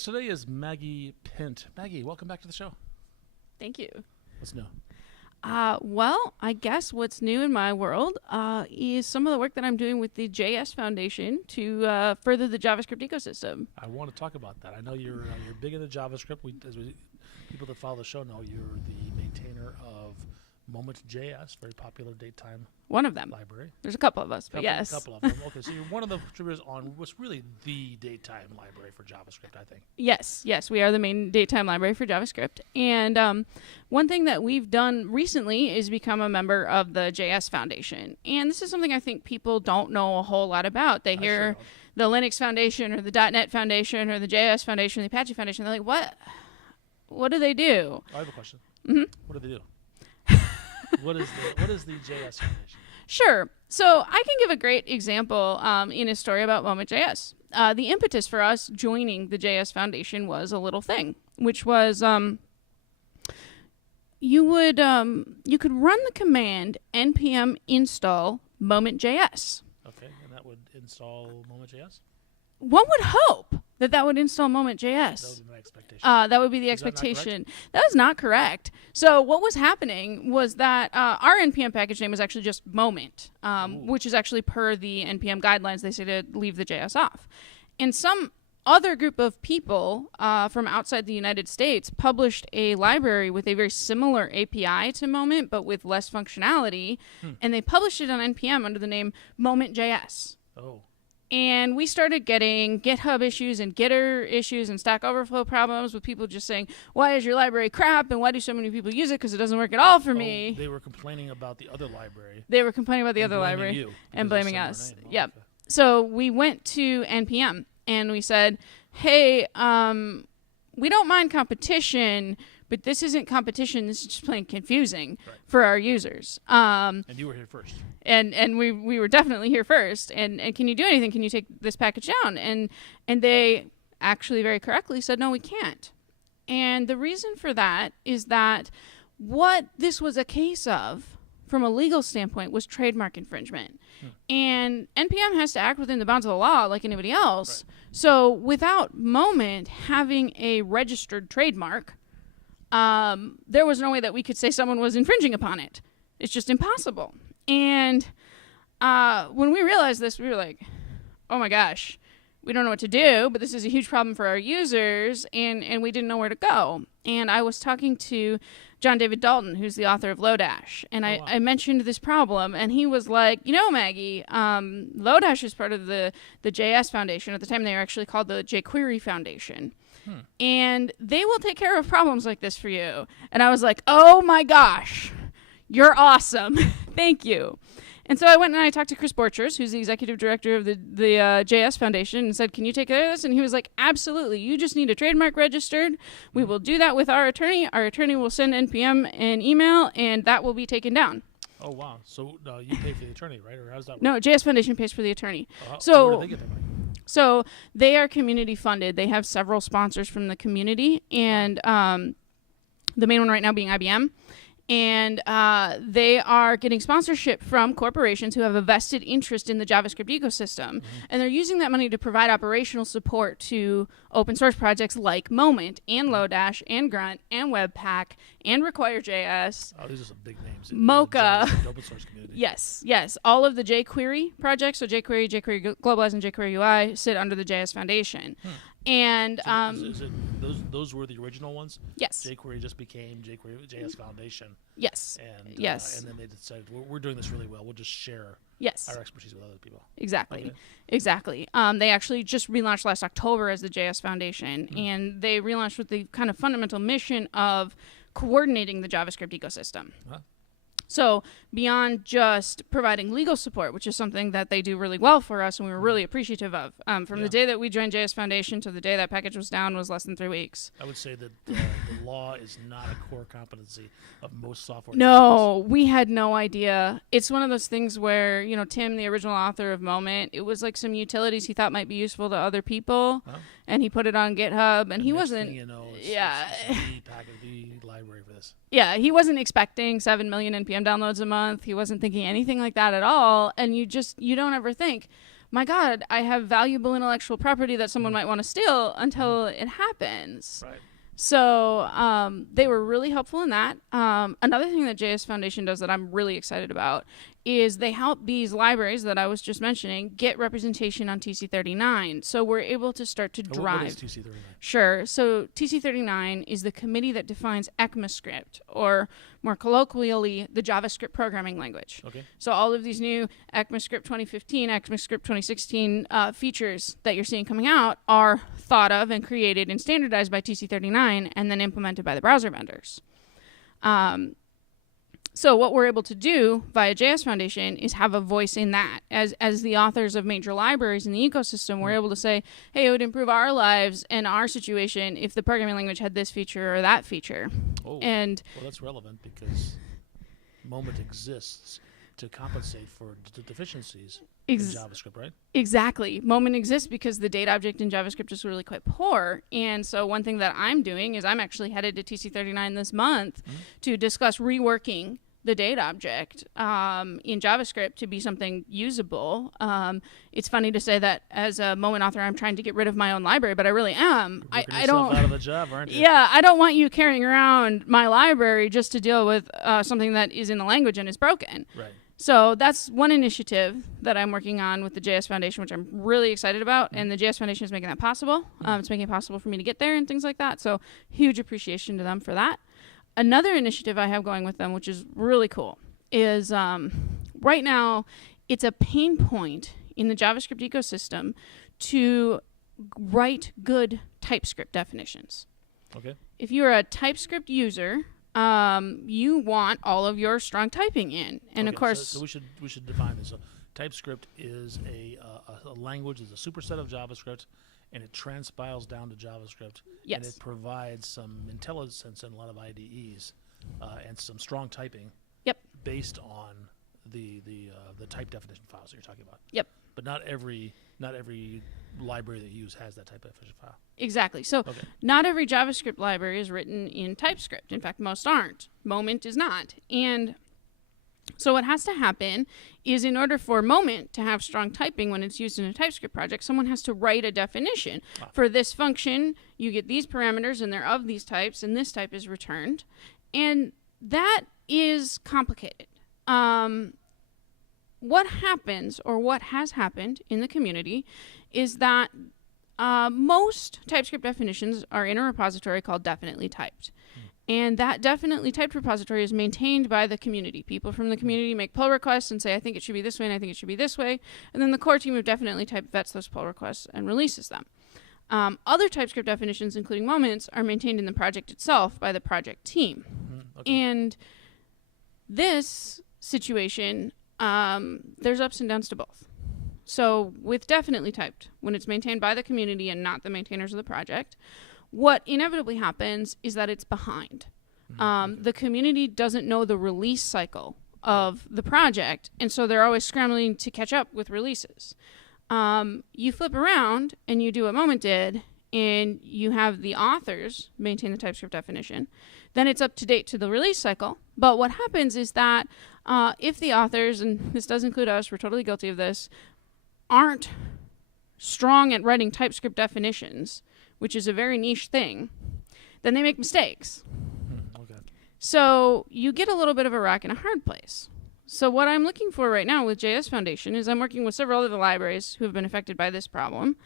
guest today is Maggie Pint. Maggie, welcome back to the show. Thank you. What's new? Well, I guess what's new in my world is some of the work that I'm doing with the JS Foundation to further the JavaScript ecosystem. I want to talk about that. I know you're big into JavaScript. People that follow the show know you're the maintainer of Moment.js, very popular daytime One of them. library. There's a couple of us, but yes. A couple of them. Okay, so you're one of the contributors on what's really the daytime library for JavaScript, I think. Yes, we are the main daytime library for JavaScript. And one thing that we've done recently is become a member of the JS Foundation. And this is something I think people don't know a whole lot about. They hear the Linux Foundation or the .NET Foundation or the JS Foundation, the Apache Foundation. They're like, what? What do they do? I have a question. Mm-hmm. What do they do? What is the JS Foundation? Sure. So I can give a great example in a story about Moment.js. The impetus for us joining the JS Foundation was a little thing, which was you could run the command npm install Moment.js. Okay, and that would install Moment.js? One would hope that would install Moment.js. That would be my expectation. That would be the expectation. That was not correct. So what was happening was that our NPM package name was actually just Moment, which is actually per the NPM guidelines. They say to leave the JS off. And some other group of people from outside the United States published a library with a very similar API to Moment, but with less functionality. And they published it on NPM under the name Moment.js. Oh. And we started getting GitHub issues and Gitter issues and Stack Overflow problems with people just saying, why is your library crap and why do so many people use it because it doesn't work at all for me? They were complaining about the other library. They were complaining about the other library and blaming us. Yep. Okay. So we went to NPM and we said, hey, we don't mind competition, but this isn't competition. This is just plain confusing for our users. And you were here first. And we were definitely here first. And can you do anything? Can you take this package down? And they actually very correctly said, no, we can't. And the reason for that is that what this was a case of from a legal standpoint was trademark infringement. And NPM has to act within the bounds of the law like anybody else. Right. So without Moment having a registered trademark, there was no way that we could say someone was infringing upon it. It's just impossible. And when we realized this, we were like, oh my gosh, we don't know what to do, but this is a huge problem for our users, and we didn't know where to go. And I was talking to John David Dalton, who's the author of Lodash, and I mentioned this problem, and he was like, you know, Maggie, Lodash is part of the JS Foundation. At the time, they were actually called the jQuery Foundation. And they will take care of problems like this for you. And I was like, oh my gosh, you're awesome. Thank you. And so I went and I talked to Chris Borchers, who's the executive director of the JS Foundation, and said, can you take care of this? And he was like, absolutely. You just need a trademark registered. We will do that with our attorney. Our attorney will send NPM an email, and that will be taken down. Oh, wow. So you pay for the attorney, right? Or how does that work? No, JS Foundation pays for the attorney. So where do they get their money? So they are community funded. They have several sponsors from the community, and the main one right now being IBM. And they are getting sponsorship from corporations who have a vested interest in the JavaScript ecosystem. And they're using that money to provide operational support to open source projects like Moment and Lodash and Grunt and Webpack and Require.js. Oh, these are some big names. Mocha. The open source community. Yes. All of the jQuery projects, so jQuery Globalize, and jQuery UI sit under the JS Foundation. And is it those were the original ones? Yes. jQuery just became jQuery JS Foundation. Yes. And yes. And then they decided we're doing this really well. We'll just share our expertise with other people. Exactly. They actually just relaunched last October as the JS Foundation, and they relaunched with the kind of fundamental mission of coordinating the JavaScript ecosystem. So beyond just providing legal support, which is something that they do really well for us and we were really appreciative of, from the day that we joined JS Foundation to the day that package was down was less than 3 weeks. I would say that the law is not a core competency of most software No, we had no idea. It's one of those things where, you know, Tim, the original author of Moment, it was like some utilities he thought might be useful to other people, and he put it on GitHub, and he wasn't... it's the package, the library for this. Yeah, he wasn't expecting 7 million NPM downloads a month. He wasn't thinking anything like that at all. And you don't ever think, my God, I have valuable intellectual property that someone might want to steal until it happens. Right. So they were really helpful in that. Another thing that JS Foundation does that I'm really excited about is they help these libraries that I was just mentioning get representation on TC39. So we're able to start to drive. What is TC39? Sure. So TC39 is the committee that defines ECMAScript, or more colloquially, the JavaScript programming language. Okay. So all of these new ECMAScript 2015, ECMAScript 2016 features that you're seeing coming out are thought of and created and standardized by TC39 and then implemented by the browser vendors. So what we're able to do via JS Foundation is have a voice in that. As the authors of major libraries in the ecosystem, we're able to say, hey, it would improve our lives and our situation if the programming language had this feature or that feature. Oh, and well, that's relevant because Moment exists to compensate for deficiencies in JavaScript, right? Exactly. Moment exists because the data object in JavaScript is really quite poor. And so one thing that I'm doing is I'm actually headed to TC39 this month to discuss reworking the data object in JavaScript to be something usable. It's funny to say that as a Moment author, I'm trying to get rid of my own library, but I really am. I don't out of a job, aren't you? Yeah, I don't want you carrying around my library just to deal with something that is in the language and is broken. Right. So that's one initiative that I'm working on with the JS Foundation, which I'm really excited about. And the JS Foundation is making that possible. It's making it possible for me to get there and things like that. So huge appreciation to them for that. Another initiative I have going with them, which is really cool, is right now it's a pain point in the JavaScript ecosystem to write good TypeScript definitions. Okay. If you're a TypeScript user, you want all of your strong typing in, and of course, so we should define this. So TypeScript is a language, is a superset of JavaScript, and it transpiles down to JavaScript. Yes. And it provides some intelligence in a lot of IDEs and some strong typing. Yep. Based on the type definition files that you're talking about. Yep. But not every library that you use has that type definition file. Exactly. So not every JavaScript library is written in TypeScript. In fact, most aren't. Moment is not. And so what has to happen is, in order for Moment to have strong typing when it's used in a TypeScript project, someone has to write a definition. For this function, you get these parameters and they're of these types, and this type is returned. And that is complicated. What happens, or what has happened in the community, is that most TypeScript definitions are in a repository called definitely typed. And that definitely typed repository is maintained by the community. People from the community make pull requests and say, I think it should be this way, and I think it should be this way. And then the core team of definitely typed vets those pull requests and releases them. Other TypeScript definitions, including moments, are maintained in the project itself by the project team. And this situation, there's ups and downs to both. So with definitely typed, when it's maintained by the community and not the maintainers of the project, what inevitably happens is that it's behind. The community doesn't know the release cycle of the project, and so they're always scrambling to catch up with releases. You flip around and you do what Moment did, and you have the authors maintain the TypeScript definition. Then it's up to date to the release cycle. But what happens is that if the authors, and this does include us, we're totally guilty of this, aren't strong at writing TypeScript definitions, which is a very niche thing, then they make mistakes. So you get a little bit of a rock and a hard place. So what I'm looking for right now with JS Foundation is I'm working with several other libraries who have been affected by this problem.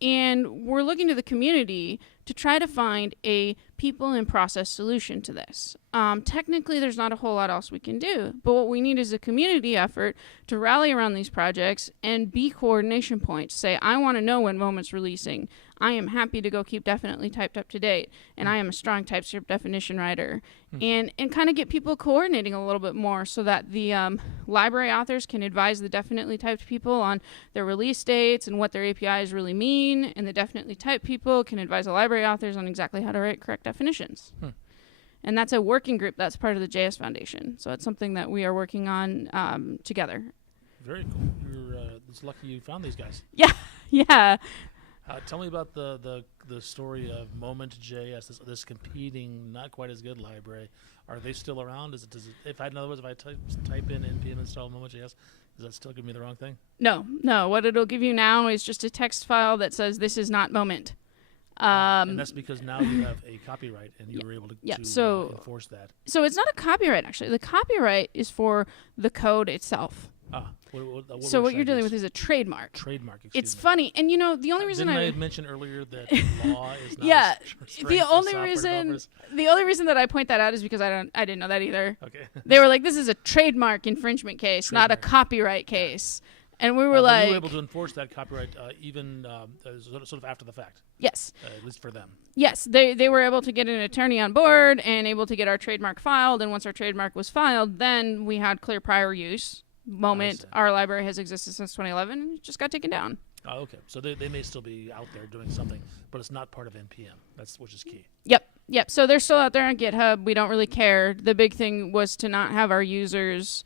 And we're looking to the community to try to find a people and process solution to this. Technically, there's not a whole lot else we can do, but what we need is a community effort to rally around these projects and be coordination points. Say, I want to know when Moment's releasing. I am happy to go keep definitely typed up to date, and I am a strong TypeScript definition writer. And kind of get people coordinating a little bit more so that the library authors can advise the definitely typed people on their release dates and what their APIs really mean, and the definitely typed people can advise the library authors on exactly how to write correct definitions. And that's a working group that's part of the JS Foundation. So it's something that we are working on together. Very cool. It's lucky you found these guys. Yeah. Tell me about the story of Moment.js, this competing, not quite as good library. Are they still around? In other words, if I type in npm install Moment.js, does that still give me the wrong thing? No. What it'll give you now is just a text file that says this is not Moment. And that's because now you have a copyright, and you were able to enforce that. So it's not a copyright, actually. The copyright is for the code itself. So what you're dealing with is a trademark. It's funny, and the only reason I had mentioned earlier that law is not the only reason that I point that out is because I didn't know that either. Okay. They were like, this is a trademark infringement case, not a copyright case. And we were like, you were able to enforce that copyright even sort of after the fact. Yes. At least for them. Yes, they were able to get an attorney on board and able to get our trademark filed. And once our trademark was filed, then we had clear prior use. Moment, our library has existed since 2011, and it just got taken down. Oh, okay. So they may still be out there doing something, but it's not part of NPM. Which is key. Yep. So they're still out there on GitHub. We don't really care. The big thing was to not have our users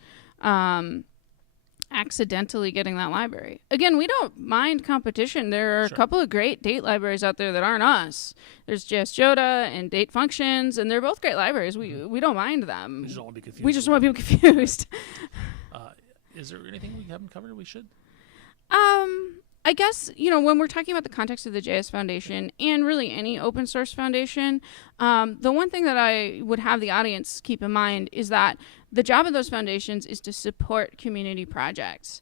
accidentally getting that library. Again, we don't mind competition. There are a couple of great date libraries out there that aren't us. There's JS Joda and Date Functions, and they're both great libraries. We don't mind them. We just don't want to be confused. We just don't want people confused. Is there anything we haven't covered we should? I guess, when we're talking about the context of the JS Foundation and really any open source foundation, the one thing that I would have the audience keep in mind is that the job of those foundations is to support community projects.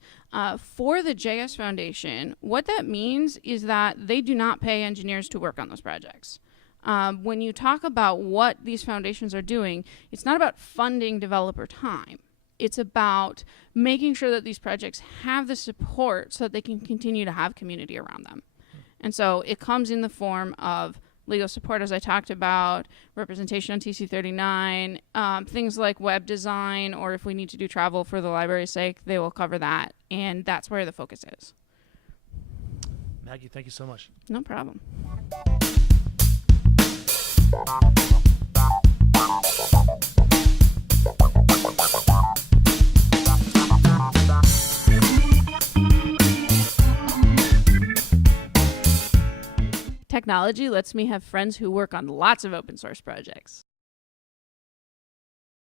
For the JS Foundation, what that means is that they do not pay engineers to work on those projects. When you talk about what these foundations are doing, it's not about funding developer time. It's about making sure that these projects have the support so that they can continue to have community around them. And so it comes in the form of legal support, as I talked about, representation on TC39, things like web design, or if we need to do travel for the library's sake, they will cover that. And that's where the focus is. Maggie, thank you so much. No problem. Technology lets me have friends who work on lots of open source projects.